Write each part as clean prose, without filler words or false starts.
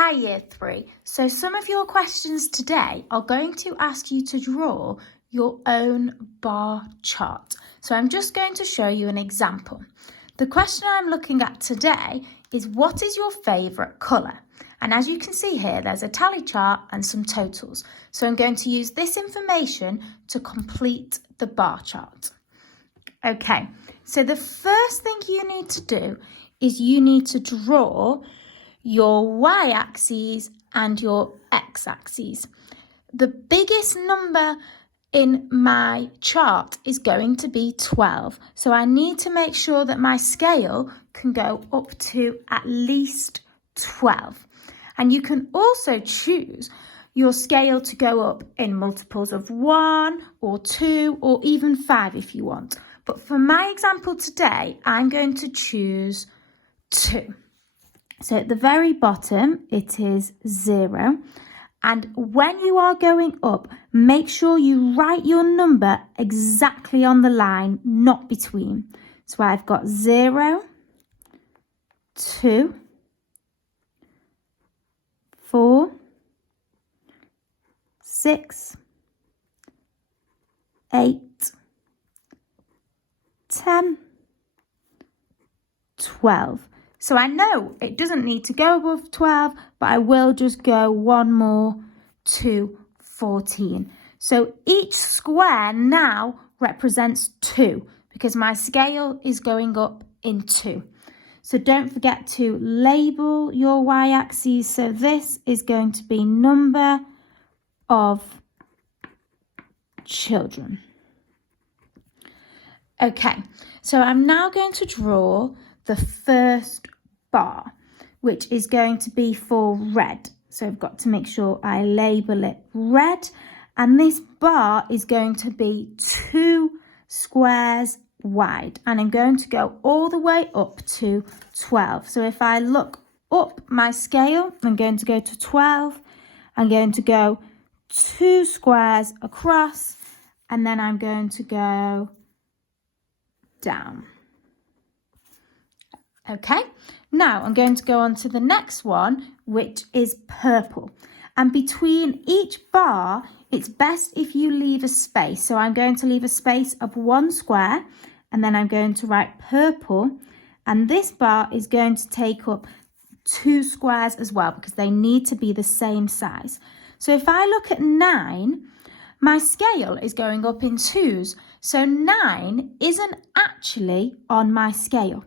Hi Year 3. So some of your questions today are going to ask you to draw your own bar chart. So I'm just going to show you an example. The question I'm looking at today is, what is your favourite colour? And as you can see here, there's a tally chart and some totals. So I'm going to use this information to complete the bar chart. Okay, so the first thing you need to do is you need to draw your y-axis and your x-axis. The biggest number in my chart is going to be 12. So I need to make sure that my scale can go up to at least 12. And you can also choose your scale to go up in multiples of 1 or 2 or even 5 if you want. But for my example today, I'm going to choose 2. So at the very bottom, it is 0. And when you are going up, make sure you write your number exactly on the line, not between. So I've got 0, 2, 4, 6, 8, 10, 12. So I know it doesn't need to go above 12, but I will just go one more to 14. So each square now represents 2 because my scale is going up in 2. So don't forget to label your y-axis. So this is going to be number of children. Okay, so I'm now going to draw the first bar, which is going to be for red. So I've got to make sure I label it red. And this bar is going to be 2 squares wide. And I'm going to go all the way up to 12. So if I look up my scale, I'm going to go to 12. I'm going to go 2 squares across. And then I'm going to go down. Okay, now I'm going to go on to the next one, which is purple. And between each bar, it's best if you leave a space. So I'm going to leave a space of 1 square, and then I'm going to write purple. And this bar is going to take up 2 squares as well, because they need to be the same size. So if I look at 9, my scale is going up in 2s. So 9 isn't actually on my scale.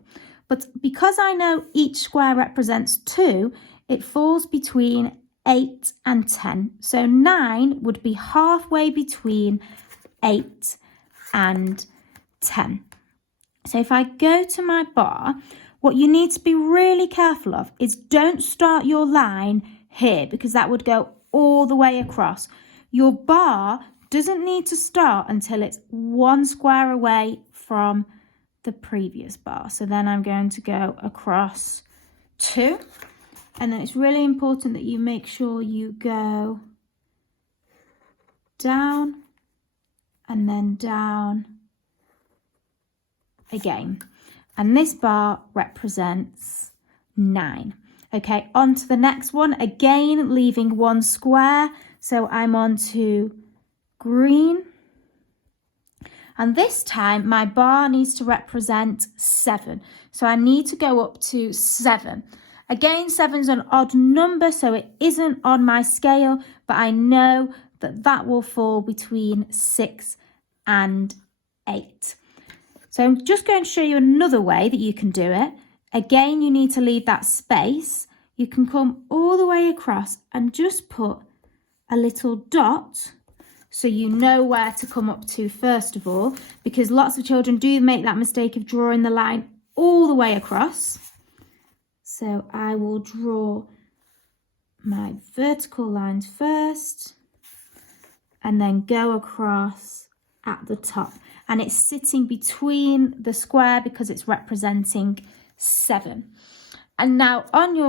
But because I know each square represents 2, it falls between 8 and 10. So 9 would be halfway between 8 and 10. So if I go to my bar, what you need to be really careful of is don't start your line here, because that would go all the way across. Your bar doesn't need to start until it's 1 square away from the previous bar. So then I'm going to go across 2, and then it's really important that you make sure you go down and then down again. And this bar represents 9. Okay, on to the next one, again leaving 1 square. So I'm on to green. And this time my bar needs to represent 7. So I need to go up to 7. Again, 7's an odd number, so it isn't on my scale, but I know that that will fall between 6 and 8. So I'm just going to show you another way that you can do it. Again, you need to leave that space. You can come all the way across and just put a little dot, so you know where to come up to first of all, because lots of children do make that mistake of drawing the line all the way across. So I will draw my vertical lines first and then go across at the top. And it's sitting between the square because it's representing 7. And now on your